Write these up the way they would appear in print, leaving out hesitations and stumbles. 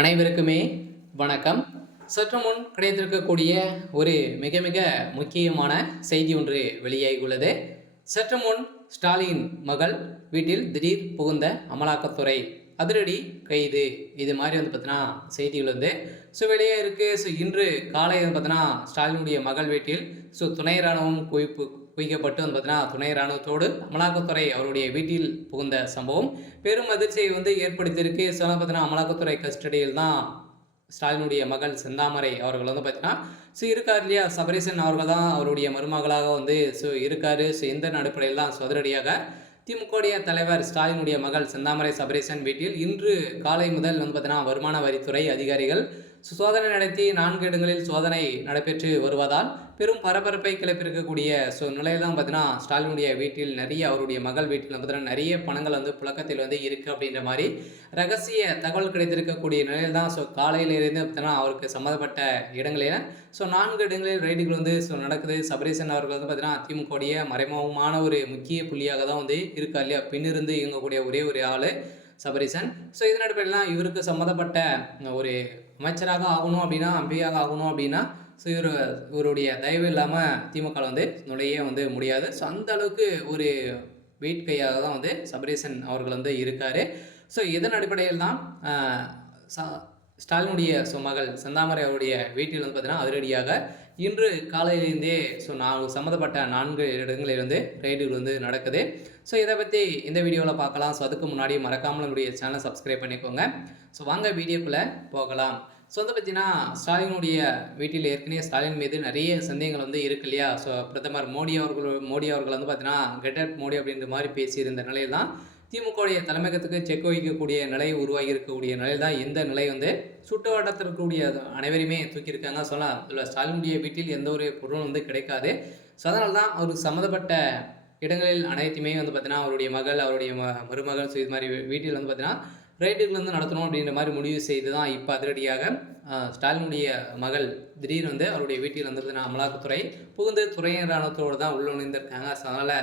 அனைவருக்குமே வணக்கம். சற்று முன் கிடைத்திருக்கக்கூடிய ஒரு மிக மிக முக்கியமான செய்தி ஒன்று வெளியாகியுள்ளது. சற்று முன் ஸ்டாலின் மகள் வீட்டில் திடீர் புகுந்த அமலாக்கத்துறை அதிரடி கைது, இது மாதிரி பார்த்தீங்கன்னா செய்திகள் வெளியே இருக்குது. இன்று காலை பார்த்தீங்கன்னா ஸ்டாலினுடைய மகள் வீட்டில் துணை ராணுவம் குவிக்கப்பட்டு பார்த்தீங்கன்னா துணை ராணுவத்தோடு அமலாக்கத்துறை அவருடைய வீட்டில் புகுந்த சம்பவம் பெரும் அதிர்ச்சியை ஏற்படுத்தியிருக்கு. பார்த்தீங்கன்னா அமலாக்கத்துறை கஸ்டடியில் தான் ஸ்டாலினுடைய மகள் செந்தாமரை அவர்கள் பார்த்தீங்கன்னா இருக்கார் இல்லையா, சபரீசன் அவர்கள் தான் அவருடைய மருமகளாக இருக்காரு. இந்த அடிப்படையில் தான் அதிரடியாக திமுக தலைவர் ஸ்டாலினுடைய மகள் செந்தாமரை சபரீசன் வீட்டில் இன்று காலை முதல் பார்த்தீங்கன்னா வருமான வரித்துறை அதிகாரிகள் சோதனை நடத்தி 4 இடங்களில் சோதனை நடைபெற்று வருவதால் பெரும் பரபரப்பை கிளப்பியிருக்கக்கூடிய நிலையில் தான் பார்த்தீங்கன்னா ஸ்டாலினுடைய வீட்டில் நிறைய அவருடைய மகள் வீட்டில் பார்த்தீங்கன்னா நிறைய பணங்கள் புழக்கத்தில் இருக்குது அப்படின்ற மாதிரி ரகசிய தகவல் கிடைத்திருக்கக்கூடிய நிலையில் தான் காலையிலிருந்து பார்த்தீங்கன்னா அவருக்கு சம்மந்தப்பட்ட இடங்களில் 4 இடங்களில் ரைடுகள் நடக்குது. சபரீசன் அவர்கள் பார்த்தீங்கன்னா திமுக மறைமுகமான ஒரு முக்கிய புள்ளியாக தான் இருக்கா இல்லையா, பின்னிருந்து இயங்கக்கூடிய ஒரே ஒரு ஆள் சபரீசன். இதன் அடிப்படையில் தான் இவருக்கு சம்மந்தப்பட்ட ஒரு அமைச்சராக ஆகணும் அப்படின்னா, எம்பியாக ஆகணும் அப்படின்னா இவருடைய தயவு இல்லாமல் திமுக நுழைய முடியாது. அந்த அளவுக்கு ஒரு வெயிட் கையாக தான் சபரீசன் அவர்கள் இருக்கார். இதன் அடிப்படையில் தான் ஸ்டாலினுடைய மகள் செந்தாமரை அவருடைய வீட்டில் பார்த்தீங்கன்னா அதிரடியாக இன்று காலையிலேருந்தே சம்மந்தப்பட்ட 4 இடங்களிலிருந்து ரைடுகள் நடக்குது. இதை பற்றி இந்த வீடியோவில் பார்க்கலாம். அதுக்கு முன்னாடி மறக்காமல் நம்முடைய சேனலை சப்ஸ்கிரைப் பண்ணிக்கோங்க. வாங்க வீடியோக்குள்ளே போகலாம். பார்த்தீங்கன்னா ஸ்டாலினுடைய வீட்டில் ஏற்கனவே ஸ்டாலின் மீது நிறைய சந்தேகங்கள் இருக்கு இல்லையா. பிரதமர் மோடி அவர்கள் பார்த்தீங்கன்னா கெட் அட் மோடி அப்படின்ற மாதிரி பேசியிருந்த நிலையில் தான் திமுக தலைமையகத்துக்கு செக் வைக்கக்கூடிய நிலை உருவாகி இருக்கக்கூடிய நிலையில் தான் இந்த நிலை சுட்டு வட்டத்தில் இருக்கக்கூடிய அனைவரையுமே தூக்கியிருக்காங்க. சொல்லலாம் இதில் ஸ்டாலினுடைய வீட்டில் எந்த ஒரு பொருளும் கிடைக்காது. அதனால தான் அவருக்கு சம்மந்தப்பட்ட இடங்களில் அனைத்துமே பார்த்தீங்கன்னா அவருடைய மகள், அவருடைய மருமகள் இது மாதிரி வீட்டில் பார்த்தீங்கன்னா ரைட்டுகள் நடத்தணும் அப்படின்ற மாதிரி முடிவு செய்து தான் இப்போ அதிரடியாக ஸ்டாலினுடைய மகள் திடீர் அவருடைய வீட்டில் பார்த்தீங்கன்னா அமலாக்கத்துறை புகுந்து துணை ராணுவத்தோடு தான் உள்நுழைந்திருக்காங்க. அதனால்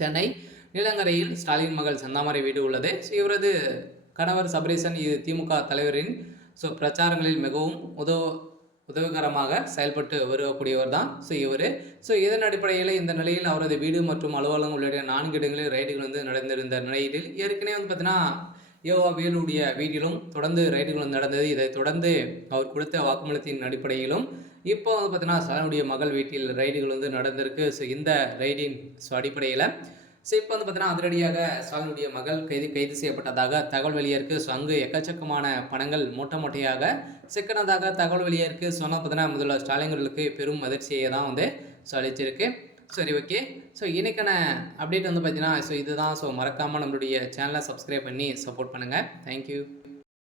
சென்னை நீலங்கரையில் ஸ்டாலின் மகள் செந்தாமரை வீடு உள்ளது. இவரது கணவர் சபரீசன் இது திமுக தலைவரின் பிரச்சாரங்களில் மிகவும் உதவிகரமாக செயல்பட்டு வரக்கூடியவர் தான் இவர். இதன் அடிப்படையில் இந்த நிலையில் அவரது வீடு மற்றும் அலுவலகம் உள்ளிட்ட 4 இடங்களில் ரைடுகள் நடந்திருந்த நிலையில் ஏற்கனவே பார்த்தீங்கன்னா யோவா வேலுடைய வீட்டிலும் தொடர்ந்து ரைடுகள் நடந்தது. இதை தொடர்ந்து அவர் கொடுத்த வாக்குமூலத்தின் அடிப்படையிலும் இப்போ பார்த்தீங்கன்னா ஸ்டாலினுடைய மகள் வீட்டில் ரைடுகள் நடந்திருக்கு. இந்த ரைடின் அடிப்படையில் இப்போ பார்த்தீங்கன்னா அதிரடியாக ஸ்டாலினுடைய மகள் கைது செய்யப்பட்டதாக தகவல் வெளியிருக்கு. அங்கு எக்கச்சக்கமான பணங்கள் மூட்டையாக சிக்கனதாக தகவல் வெளியிருக்கு. பார்த்தீங்கன்னா முதல்ல ஸ்டாலின்களுக்கு பெரும் அதிர்ச்சியை தான் அளிச்சிருக்கு. சரி, ஓகே. இன்னைக்கான அப்டேட் பார்த்தீங்கன்னா இதுதான். மறக்காமல் நம்மளுடைய சேனலை சப்ஸ்கிரைப் பண்ணி சப்போர்ட் பண்ணுங்கள். தேங்க்யூ.